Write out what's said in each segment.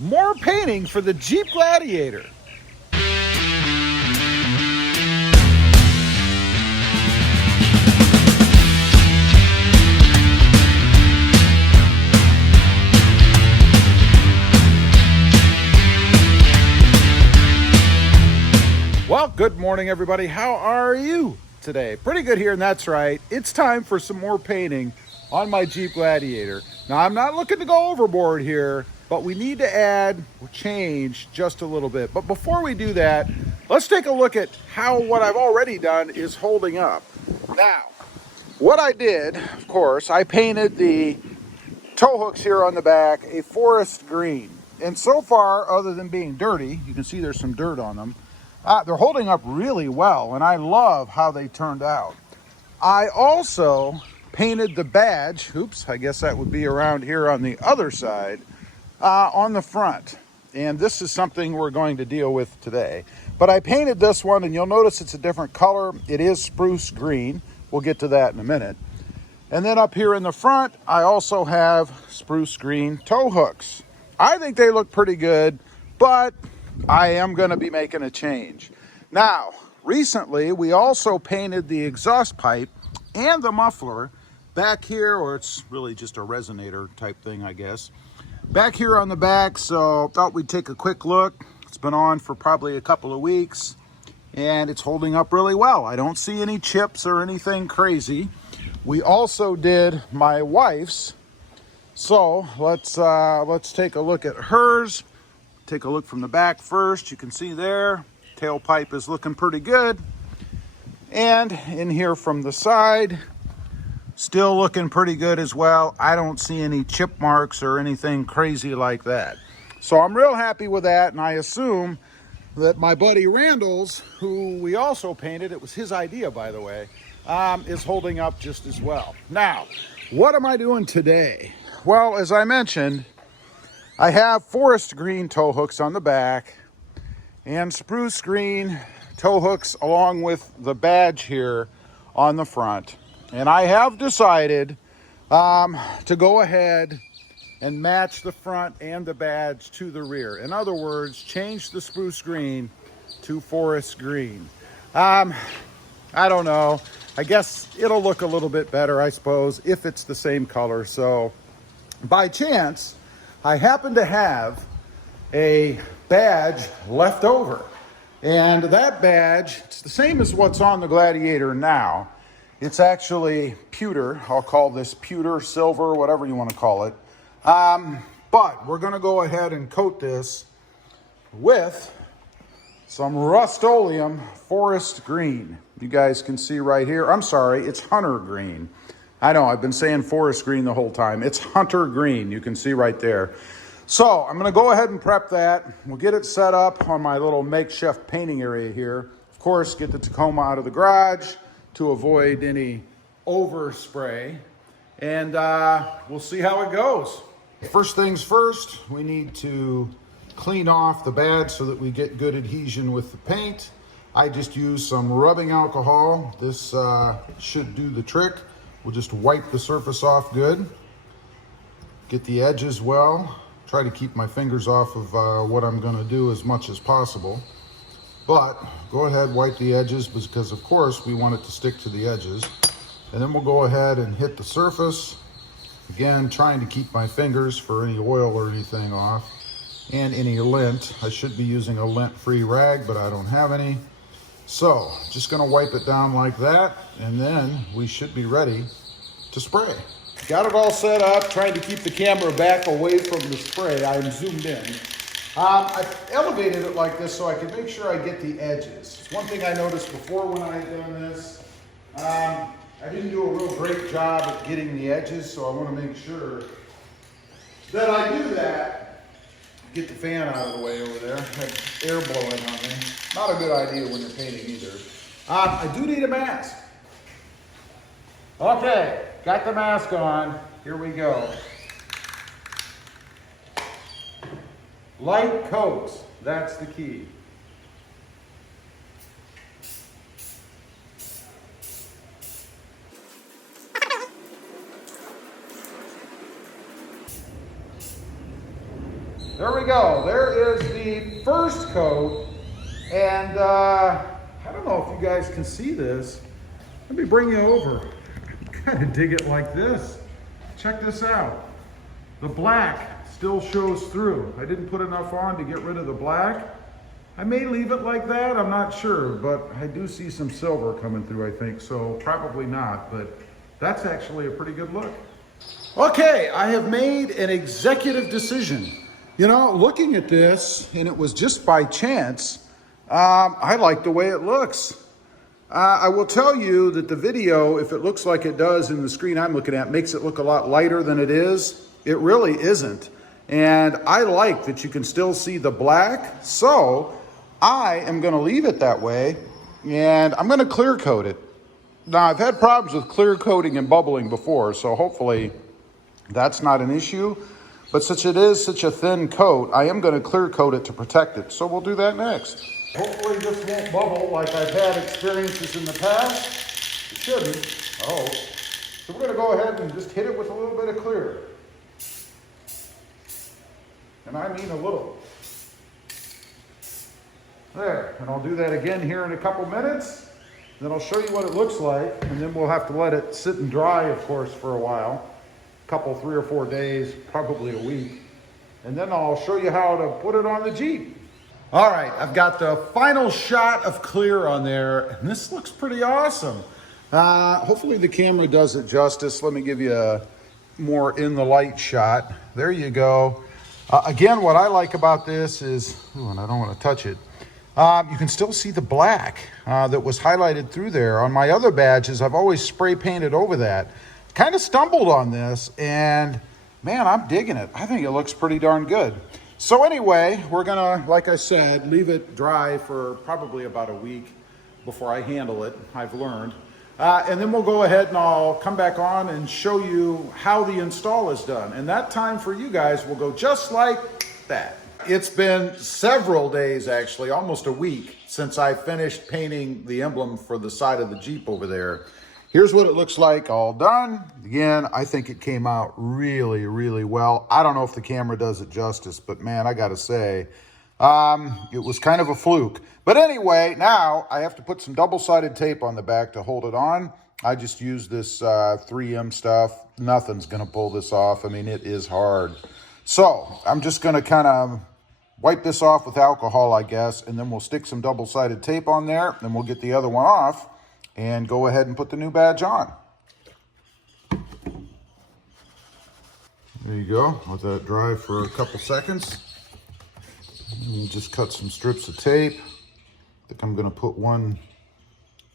More painting for the Jeep Gladiator. Well, good morning, everybody. How are you today? Pretty good here, and that's right. It's time for some more painting on my Jeep Gladiator. Now, I'm not looking to go overboard here, but we need to add or change just a little bit. But before we do that, let's take a look at how what I've already done is holding up. Now, what I did, of course, I painted the tow hooks here on the back a forest green. And so far, other than being dirty, you can see there's some dirt on them, they're holding up really well, and I love how they turned out. I also painted the badge, oops, I guess that would be around here on the other side, on the front. And this is something we're going to deal with today. But I painted this one, and you'll notice it's a different color. It is spruce green. We'll get to that in a minute. And then up here in the front, I also have spruce green tow hooks. I think they look pretty good, but I am going to be making a change. Now, recently, we also painted the exhaust pipe and the muffler back here, or it's really just a resonator type thing, I guess, back here on the back. So thought we'd take a quick look. It's been on for probably a couple of weeks, and it's holding up really well. I don't see any chips or anything crazy. We also did my wife's. So let's take a look at hers. Take a look from the back first. You can see there, tailpipe is looking pretty good. And in here from the side, still looking pretty good as well. I don't see any chip marks or anything crazy like that. So I'm real happy with that, and I assume that my buddy Randall's, who we also painted, it was his idea, by the way, is holding up just as well. Now, what am I doing today? Well, as I mentioned, I have forest green tow hooks on the back and spruce green tow hooks along with the badge here on the front. And I have decided to go ahead and match the front and the badge to the rear. In other words, change the spruce green to forest green. I don't know. I guess it'll look a little bit better, I suppose, if it's the same color. So by chance, I happen to have a badge left over. And that badge, it's the same as what's on the Gladiator now. It's actually pewter. I'll call this pewter, silver, whatever you want to call it. But we're going to go ahead and coat this with some Rust-Oleum forest green. You guys can see right here. I'm sorry, it's hunter green. I know, I've been saying forest green the whole time. It's hunter green, you can see right there. So I'm gonna go ahead and prep that. We'll get it set up on my little makeshift painting area here. Of course, get the Tacoma out of the garage to avoid any overspray. And we'll see how it goes. First things first, we need to clean off the badge so that we get good adhesion with the paint. I just use some rubbing alcohol. This should do the trick. We'll just wipe the surface off good. Get the edges well. Try to keep my fingers off of what I'm gonna do as much as possible. But go ahead, wipe the edges because of course we want it to stick to the edges. And then we'll go ahead and hit the surface. Again, trying to keep my fingers for any oil or anything off and any lint. I should be using a lint-free rag, but I don't have any. So just gonna wipe it down like that, and then we should be ready to spray. Got it all set up, trying to keep the camera back away from the spray. I'm zoomed in. I elevated it like this so I could make sure I get the edges. One thing I noticed before when I had done this, I didn't do a real great job at getting the edges, so I want to make sure that I do that. Get the fan out of the way over there. I have air blowing on me. Not a good idea when you're painting either. I do need a mask. Okay, got the mask on. Here we go. Light coats, that's the key. there we go. There is the first coat. And I don't know if you guys can see this. Let me bring you over. Kind of dig it like this. Check this out. The black still shows through. I didn't put enough on to get rid of the black. I may leave it like that, I'm not sure, but I do see some silver coming through, I think, so probably not, but that's actually a pretty good look. Okay, I have made an executive decision. You know, looking at this, and it was just by chance, I like the way it looks. I will tell you that the video, if it looks like it does in the screen I'm looking at, makes it look a lot lighter than it is. It really isn't. And I like that you can still see the black. So I am going to leave it that way, and I'm going to clear coat it. Now, I've had problems with clear coating and bubbling before, so hopefully that's not an issue. But since it is such a thin coat, I am going to clear coat it to protect it. So we'll do that next. Hopefully this won't bubble like I've had experiences in the past. It shouldn't. Oh. So we're going to go ahead and just hit it with a little bit of clear. And I mean a little. There. And I'll do that again here in a couple minutes. Then I'll show you what it looks like. And then we'll have to let it sit and dry, of course, for a while. A couple, 3 or 4 days, probably a week. And then I'll show you how to put it on the Jeep. All right, I've got the final shot of clear on there, and this looks pretty awesome. Hopefully the camera does it justice. Let me give you a more in the light shot. There you go. Again, what I like about this is, ooh, and I don't want to touch it, you can still see the black that was highlighted through there. On my other badges, I've always spray painted over that. Kind of stumbled on this, and man, I'm digging it. I think it looks pretty darn good. So anyway, we're gonna, like I said, leave it dry for probably about a week before I handle it, I've learned. And then we'll go ahead and I'll come back on and show you how the install is done. And that time for you guys will go just like that. It's been several days, actually, almost a week, since I finished painting the emblem for the side of the Jeep over there. Here's what it looks like all done. Again, I think it came out really, really well. I don't know if the camera does it justice, but man, I gotta say, it was kind of a fluke. But anyway, now I have to put some double-sided tape on the back to hold it on. I just used this 3M stuff. Nothing's gonna pull this off. I mean, it is hard. So I'm just gonna kind of wipe this off with alcohol, I guess, and then we'll stick some double-sided tape on there, then we'll get the other one off and go ahead and put the new badge on. There you go. Let that dry for a couple seconds. And just cut some strips of tape. I think I'm going to put one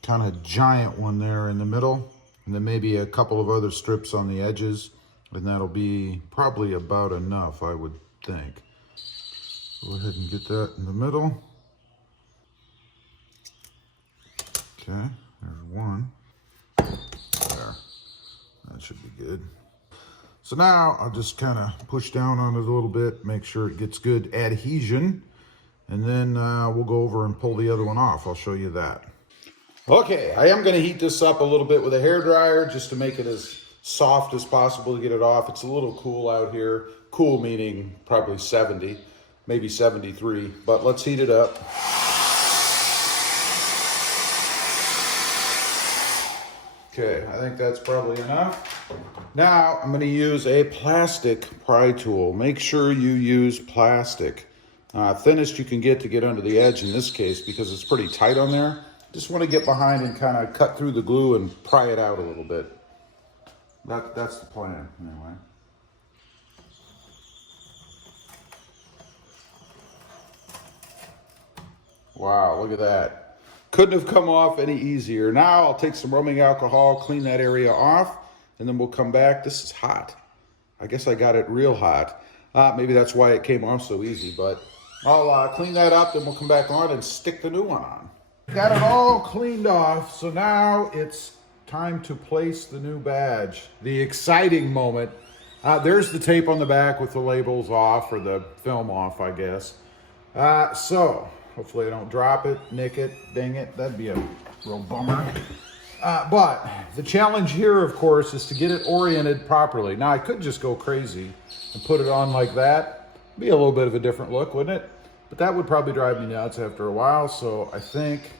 kind of giant one there in the middle, and then maybe a couple of other strips on the edges, and that'll be probably about enough, I would think. Go ahead and get that in the middle. Okay. There's one. There. That should be good. So now I'll just kind of push down on it a little bit, make sure it gets good adhesion, and then we'll go over and pull the other one off. I'll show you that. Okay, I am going to heat this up a little bit with a hairdryer just to make it as soft as possible to get it off. It's a little cool out here. Cool meaning probably 70, maybe 73, but let's heat it up. Okay, I think that's probably enough. Now I'm going to use a plastic pry tool. Make sure you use plastic. Thinnest you can get to get under the edge in this case because it's pretty tight on there. Just want to get behind and kind of cut through the glue and pry it out a little bit. That's the plan anyway. Wow, look at that. Couldn't have come off any easier. Now I'll take some rubbing alcohol, clean that area off, and then we'll come back. This is hot. I guess I got it real hot. Maybe that's why it came off so easy, but I'll clean that up, then we'll come back on and stick the new one on. Got it all cleaned off, so now it's time to place the new badge. The exciting moment. There's the tape on the back with the labels off, or the film off, I guess. So hopefully I don't drop it, nick it, ding it. That'd be a real bummer. But the challenge here, of course, is to get it oriented properly. Now, I could just go crazy and put it on like that, Be a little bit of a different look, wouldn't it? But that would probably drive me nuts after a while, so I think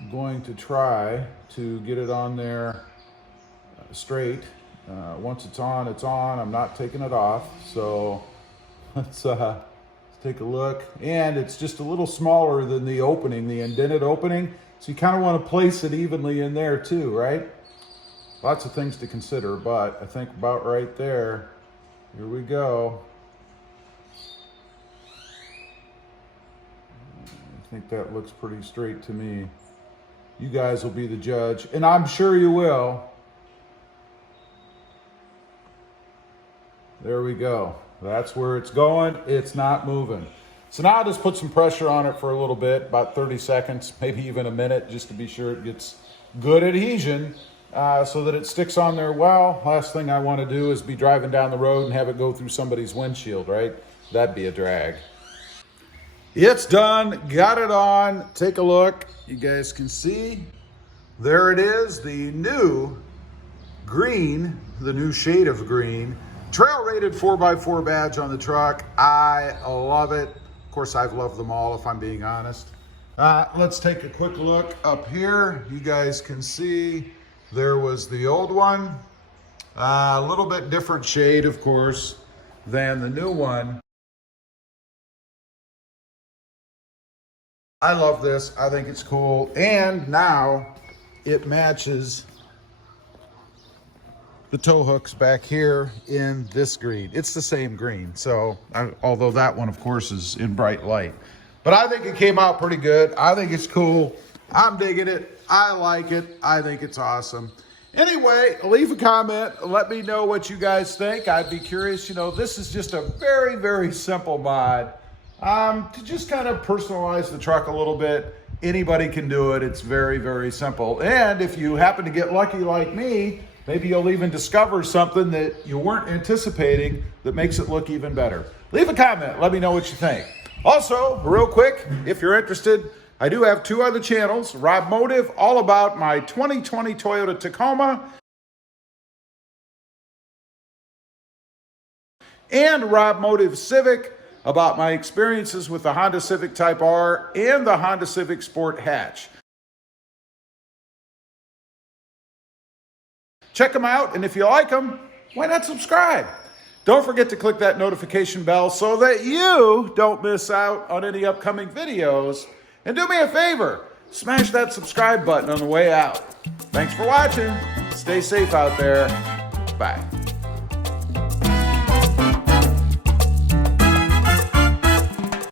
I'm going to try to get it on there straight. Once it's on, it's on. I'm not taking it off, so let's take a look. And it's just a little smaller than the opening, the indented opening, so you kind of want to place it evenly in there too, right? Lots of things to consider, but I think about right there. Here we go. I think that looks pretty straight to me. You guys will be the judge, and I'm sure you will. There we go. That's where it's going. It's not moving. So now I'll just put some pressure on it for a little bit, about 30 seconds, maybe even a minute, just to be sure it gets good adhesion so that it sticks on there well. Last thing I want to do is be driving down the road and have it go through somebody's windshield, right? That'd be a drag. It's done. Got it on. Take a look. You guys can see. There it is, the new green, the new shade of green. Trail rated 4x4 badge on the truck. I love it. Of course, I've loved them all, if I'm being honest. Let's take a quick look up here. You guys can see there was the old one. A little bit different shade, of course, than the new one. I love this. I think it's cool. And now it matches the tow hooks back here in this green. It's the same green. So, although that one, of course, is in bright light. But I think it came out pretty good. I think it's cool. I'm digging it. I like it. I think it's awesome. Anyway, leave a comment. Let me know what you guys think. I'd be curious. You know, this is just a very, very simple mod. To just kind of personalize the truck a little bit. Anybody can do it. It's very, very simple. And if you happen to get lucky like me, maybe you'll even discover something that you weren't anticipating that makes it look even better. Leave a comment. Let me know what you think. Also, real quick, if you're interested, I do have 2 other channels. Rob Motive, all about my 2020 Toyota Tacoma. And Rob Motive Civic, about my experiences with the Honda Civic Type R and the Honda Civic Sport Hatch. Check them out, and if you like them, why not subscribe? Don't forget to click that notification bell so that you don't miss out on any upcoming videos. And do me a favor, smash that subscribe button on the way out. Thanks for watching. Stay safe out there. Bye.